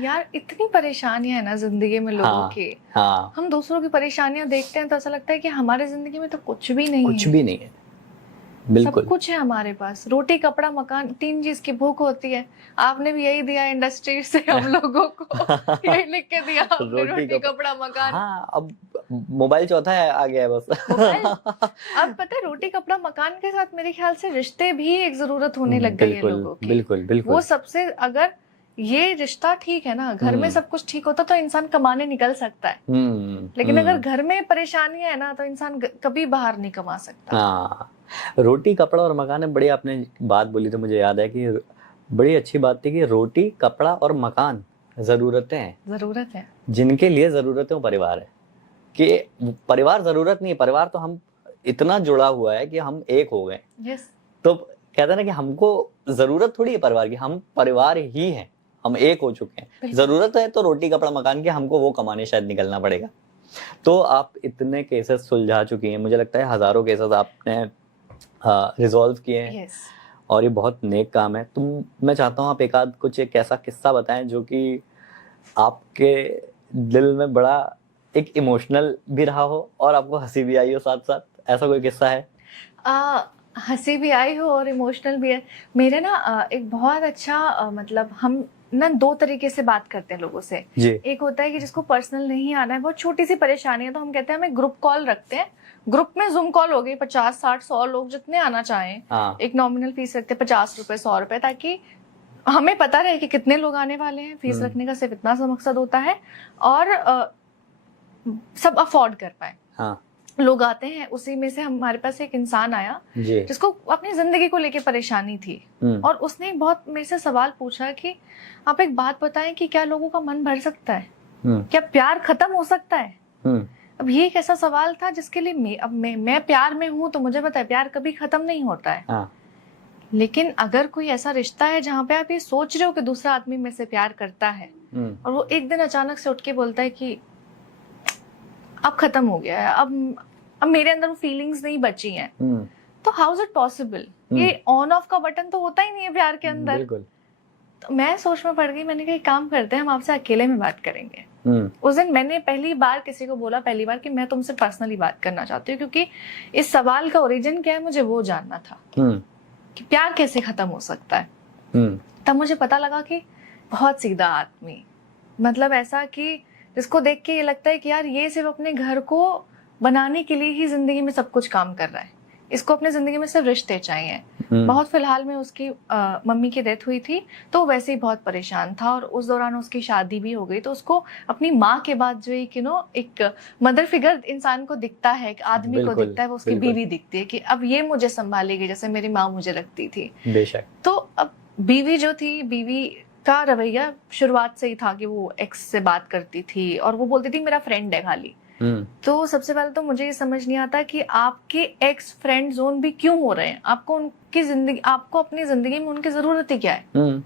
यार इतनी परेशानियां है ना जिंदगी में लोगों हाँ की। हाँ, हम दूसरों की परेशानियां देखते हैं तो ऐसा लगता है कि हमारे जिंदगी में तो कुछ भी नहीं कुछ है। भी नहीं है, सब बिल्कुल। कुछ है हमारे पास, रोटी कपड़ा मकान, 3 चीज की भूख होती है। आपने भी यही दिया इंडस्ट्री से हम लोगों को, यही लिख के दिया आपने, रोटी रोटी कपड़ा, कपड़ा मकान। हाँ अब मोबाइल चौथा है आ गया है मोबाइल। बस। अब पता है रोटी कपड़ा मकान के साथ मेरे ख्याल से रिश्ते भी एक जरूरत होने लग गई है बिल्कुल लोगों की। बिल्कुल वो बिल्कुल। सबसे, अगर ये रिश्ता ठीक है ना, घर में सब कुछ ठीक होता तो इंसान कमाने निकल सकता है। लेकिन अगर हम्म। घर में परेशानियां है ना तो इंसान कभी बाहर नहीं कमा सकता। हाँ, रोटी कपड़ा और मकान है, बड़ी आपने बात बोली तो मुझे याद है कि बड़ी अच्छी बात थी कि रोटी कपड़ा और मकान जरूरतें हैं, जरूरत है। जिनके लिए जरूरतें वो परिवार है। कि परिवार जरूरत नहीं है, परिवार तो हम इतना जुड़ा हुआ है कि हम एक हो गए। यस। तो कहते हैं ना कि हमको जरूरत थोड़ी है परिवार की, हम परिवार ही हैं, हम एक हो चुके हैं। बिल्कुल। जरूरत है तो रोटी कपड़ा मकान की, हमको वो कमाने शायद निकलना पड़ेगा। तो आप इतने केसेस सुलझा चुकी हैं, मुझे लगता है हजारों केसेस आपने रिजॉल्व किए हैं, यस। और ये बहुत नेक काम है। तुम, मैं चाहता हूँ आप एक आध कुछ एक ऐसा किस्सा बताएं जो कि आपके दिल में बड़ा एक इमोशनल भी रहा हो और आपको हंसी भी आई हो साथ साथ। ऐसा कोई किस्सा है? हंसी भी आई हो और इमोशनल भी है। मेरे ना एक बहुत अच्छा मतलब हम ना 2 तरीके से बात करते हैं लोगों से। जी। एक होता है कि जिसको पर्सनल नहीं आना है, बहुत छोटी सी परेशानी है, तो हम कहते हैं हमें ग्रुप कॉल रखते हैं। ग्रुप में जूम कॉल हो गई, 50 60 100 लोग जितने आना चाहें। हाँ। एक नॉमिनल फीस रखते हैं 50 रुपए 100 रुपए, ताकि हमें पता रहे कि कितने लोग आने वाले हैं। फीस रखने का सिर्फ इतना सा मकसद होता है, और सब अफोर्ड कर पाए। हाँ लोग आते हैं, उसी में से हमारे पास एक इंसान आया जी। जिसको अपनी जिंदगी को लेके परेशानी थी। और उसने बहुत मेरे से सवाल पूछा कि आप एक बात बताएं कि क्या लोगों का मन भर सकता है, क्या प्यार खत्म हो सकता है। अब ये एक ऐसा सवाल था जिसके लिए अब मैं प्यार में हूं तो मुझे पता है प्यार कभी खत्म नहीं होता है। हाँ। लेकिन अगर कोई ऐसा रिश्ता है जहाँ पे आप ये सोच रहे हो कि दूसरा आदमी मेरे से प्यार करता है, और वो एक दिन अचानक से उठ के बोलता है कि अब खत्म हो गया है, अब मेरे अंदर वो फीलिंग्स नहीं बची हैं, तो हाउ इज इट पॉसिबल। ये ऑन ऑफ का बटन तो होता ही नहीं है प्यार के अंदर। बिल्कुल। तो मैं सोच में पड़ गई, मैंने कहा एक काम करते हैं, हम आपसे अकेले में बात करेंगे। उस दिन मैंने पहली बार किसी को बोला, पहली बार, कि मैं तुमसे पर्सनली बात करना चाहती हूँ, क्योंकि इस सवाल का ओरिजिन क्या है मुझे वो जानना था कि प्यार कैसे खत्म हो सकता है। तब मुझे पता लगा कि बहुत सीधा आदमी, मतलब ऐसा कि जिसको देख के ये लगता है कि यार ये सिर्फ अपने घर को बनाने के लिए ही जिंदगी में सब कुछ काम कर रहा है, इसको अपने जिंदगी में सिर्फ रिश्ते चाहिए। बहुत फिलहाल में उसकी मम्मी की डेथ हुई थी, तो वैसे ही बहुत परेशान था, और उस दौरान उसकी शादी भी हो गई। तो उसको अपनी माँ के बाद जो एक मदर फिगर इंसान को दिखता है, एक आदमी को दिखता है, वो उसकी बीवी दिखती है कि अब ये मुझे संभालेगी जैसे मेरी माँ मुझे रखती थी। बेशक। तो अब बीवी जो थी, बीवी का रवैया शुरुआत से ही था कि वो एक्स से बात करती थी, और वो बोलती थी मेरा फ्रेंड है खाली। तो सबसे पहले तो मुझे ये समझ नहीं आता कि आपके एक्स फ्रेंड जोन भी क्यों हो रहे हैं, आपको उनकी जिंदगी, आपको अपनी जिंदगी में उनकी जरूरत ही क्या है।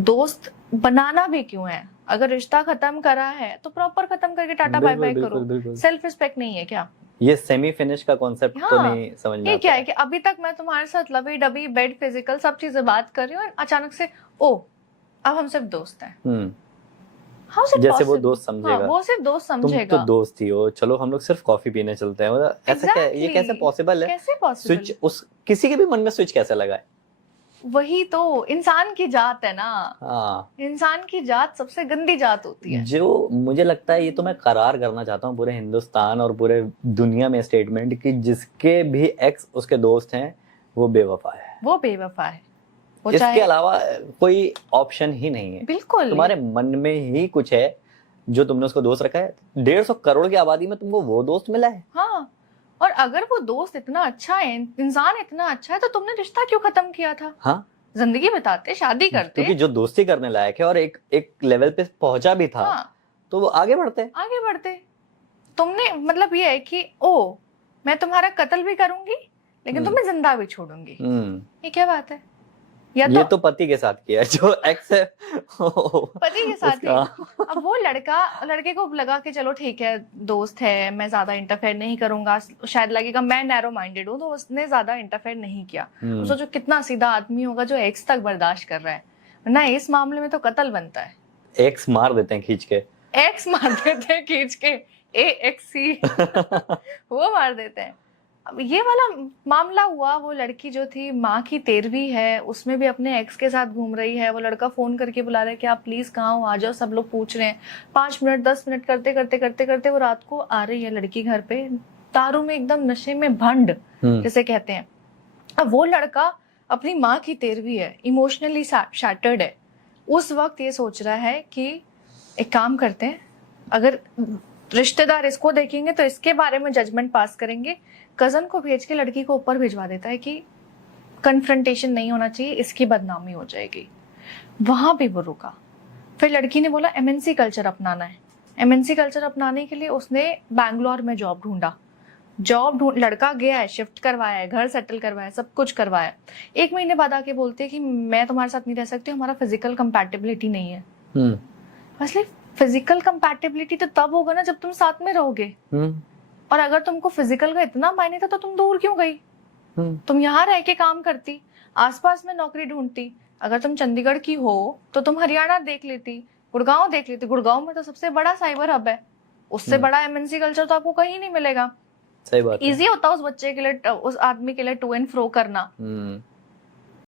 दोस्त बनाना भी क्यों है, अगर रिश्ता खत्म करा है तो प्रॉपर खत्म करके टाटा बाय बाय करो। सेल्फ रिस्पेक्ट नहीं है क्या? ये सेमी फिनिश का कॉन्सेप्ट तो नहीं समझ में ये आता क्या है कि अभी तक मैं तुम्हारे साथ लवी डबी बेड फिजिकल सब चीजें बात कर रही हूँ, और अचानक से ओ अब हम सिर्फ दोस्त हैं। जैसे वो दोस्त समझेगा। वो सिर्फ दोस्त समझेगा। तुम तो दोस्त ही हो, चलो हम लोग सिर्फ कॉफी पीने चलते हैं। मतलब ऐसा क्या है? ये कैसे पॉसिबल है? कैसे पॉसिबल? स्विच उस किसी के भी मन में स्विच कैसे लगा है? वही तो इंसान की जात है ना। हाँ, इंसान की जात सबसे गंदी जात होती है। जो मुझे लगता है, ये तो मैं करार करना चाहता हूँ पूरे हिंदुस्तान और पूरे दुनिया में स्टेटमेंट, कि जिसके भी एक्स उसके दोस्त हैं वो बेवफा है। वो बेवफा है। इसके अलावा कोई ऑप्शन ही नहीं है। बिल्कुल। तुम्हारे मन में ही कुछ है जो तुमने उसको दोस्त रखा है। 150 करोड़ की आबादी में तुमको वो दोस्त मिला है। हाँ, और अगर वो दोस्त इतना अच्छा है, इंसान इतना अच्छा है, तो तुमने रिश्ता क्यों खत्म किया था? हाँ, जिंदगी बिताते, शादी करते। क्योंकि जो दोस्ती करने लायक है और एक लेवल पे पहुंचा भी था, तो वो आगे बढ़ते। तुमने मतलब ये है कि ओ मैं तुम्हारा कत्ल भी करूंगी लेकिन तुम्हें जिंदा भी छोड़ूंगी। ये क्या बात है? ये तो पति के साथ किया है, जो एक्स है पति के साथ ही। अब वो लड़के को लगा कि चलो ठीक है दोस्त है, मैं ज्यादा इंटरफेयर नहीं करूंगा, शायद लगेगा मैं नैरो माइंडेड हूँ, तो उसने ज्यादा इंटरफेयर नहीं किया। सोचो कितना सीधा आदमी होगा जो एक्स तक बर्दाश्त कर रहा है, वरना इस मामले में तो कत्ल बनता है। एक्स मार देते हैं खींच के, एक्स मार देते हैं खींच के, AXC वो मार देते हैं। अब ये वाला मामला हुआ, वो लड़की जो थी माँ की 13वीं है, उसमें भी अपने एक्स के साथ घूम रही है। वो लड़का फोन करके बुला रहा है कि आप प्लीज कहाँ हो, आ जाओ, सब लोग पूछ रहे हैं। 5 मिनट 10 मिनट करते करते करते करते वो रात को आ रही है लड़की घर पे, दारू में एकदम नशे में भंड जिसे कहते हैं। अब वो लड़का अपनी माँ की 13वीं है, इमोशनली शैटर्ड है। उस वक्त ये सोच रहा है कि एक काम करते हैं, अगर रिश्तेदार इसको देखेंगे तो इसके बारे में जजमेंट पास करेंगे। कजन को भेज के लड़की को ऊपर भिजवा देता है कि कन्फ्रंटेशन नहीं होना चाहिए, इसकी बदनामी हो जाएगी। वहां भी वो रुका। फिर लड़की ने बोला MNC कल्चर अपनाना है। MNC कल्चर अपनाने के लिए उसने बैंगलोर में जॉब ढूंढा। लड़का गया है, शिफ्ट करवाया है, घर सेटल करवाया है, सब कुछ करवाया है। 1 महीने बाद आके बोलती है कि मैं तुम्हारे साथ नहीं रह सकती, हमारा फिजिकल कंपैटिबिलिटी नहीं है। असली फिजिकल कंपैटिबिलिटी तो तब होगा ना जब तुम साथ में रहोगे। और अगर तुमको फिजिकल का इतना मायने था तो तुम दूर क्यों गई? तुम यहाँ रह के काम करती, आसपास में नौकरी ढूंढती। अगर तुम चंडीगढ़ की हो तो तुम हरियाणा देख लेती, गुड़गांव देख लेती। गुड़गांव में तो सबसे बड़ा साइबर हब है, उससे बड़ा MNC कल्चर तो आपको कहीं नहीं मिलेगा। सही बात है। इजी होता उस बच्चे के लिए, उस आदमी के लिए टू एंड फ्रो करना।